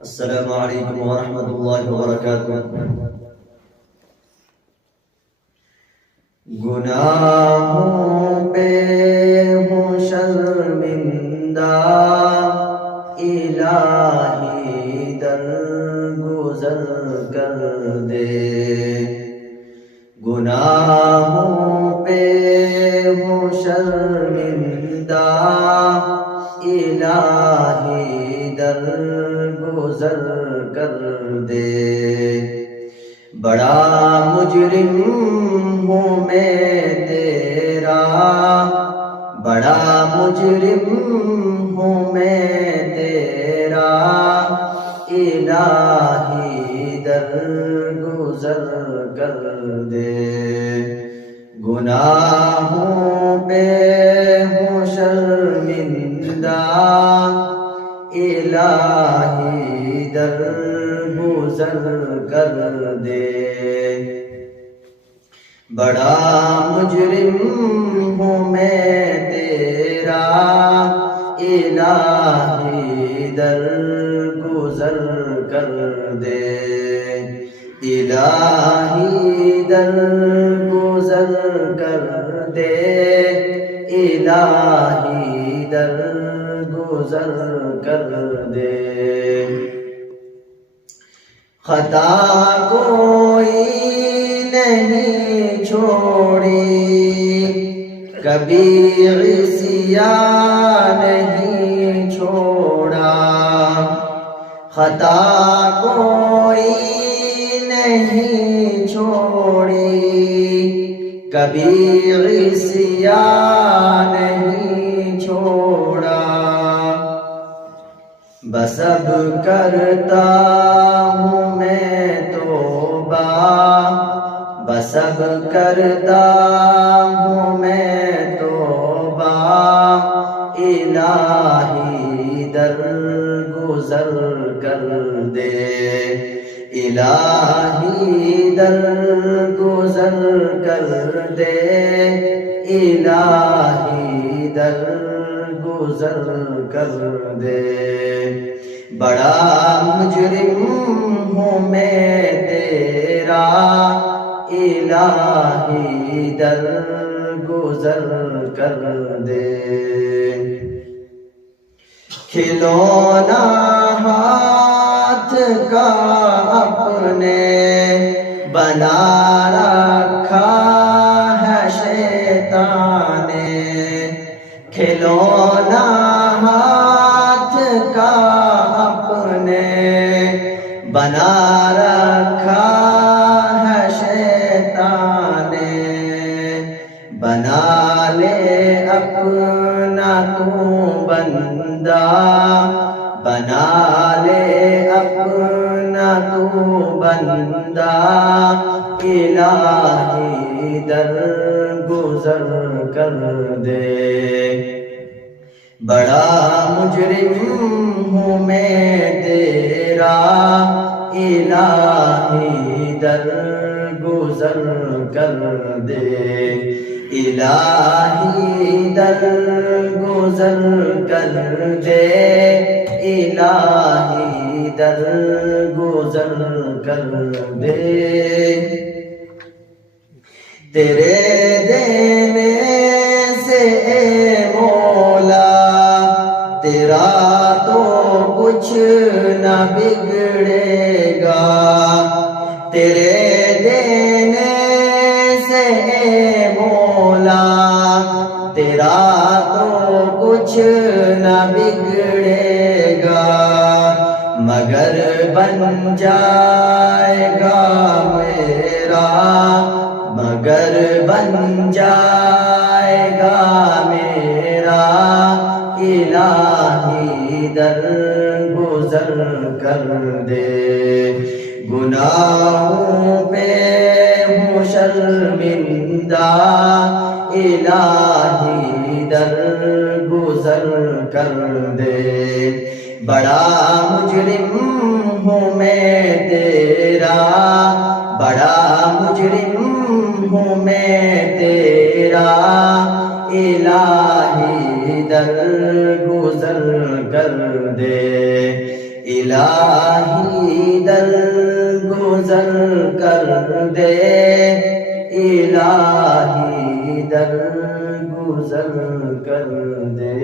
السلام علیکم ورحمۃ اللہ وبرکاتہ۔ گناہوں پہ ہوں شرمندہ، الہی درگزر کر دے۔ گناہوں پہ ہوں شرمندہ، الہی درگزر کر دے۔ بڑا مجرم ہوں میں تیرا، بڑا مجرم ہوں میں تیرا، الہی درگزر کر دے۔ گناہوں پہ ہوں شرمندہ، الہی درگزر کر دے۔ بڑا مجرم ہوں میں تیرا، الہی درگزر کر دے۔ الہی درگزر کر دے، الہی درگزر کر دے۔ خطا کوئی نہیں چھوڑی، کبھی عصیان نہیں چھوڑا۔ خطا کوئی نہیں چھوڑی، کبھی عصیان نہیں چھوڑا۔ بس اب کرتا ہوں میں توبہ، بس اب کرتا ہوں میں توبہ، الہی درگزر کر دے۔ الہی درگزر کر دے، الہی درگزر کر دے۔ بڑا مجرم ہوں میں تیرا، الہی درگزر کر دے۔ کھلونا ہاتھ کا اپنے بنا رکھا ہے شیطان نے، کھلونا ہاتھ کا اپنے بنا رکھا ہے شیطان نے۔ بنا لے اپنا تو بندہ، بنا لے اپنا تو بندہ، الہی درگزر کر دے۔ بڑا مجرم ہوں میں تیرا، الہی درگزر کر دے۔ الہی درگزر کر دے، الہی درگزر کر دے۔ تیرے دینے سے اے مولا، تیرا تو کچھ نہ بگڑے گا۔ تیرے دینے سے اے مولا، تیرا تو کچھ نہ بگڑے گا، مگر بن جائے گا میرا، مگر بن جائے گا میرا، الہی درگزر کر دے۔ گناہوں پہ ہوں شرمندہ، الہی درگزر کر دے۔ بڑا مجرم ہوں میں تیرا، بڑا مجرم ہوں میں تیرا، الہی درگزر کر دے۔ الہی درگزر کر دے، الہی درگزر کر دے۔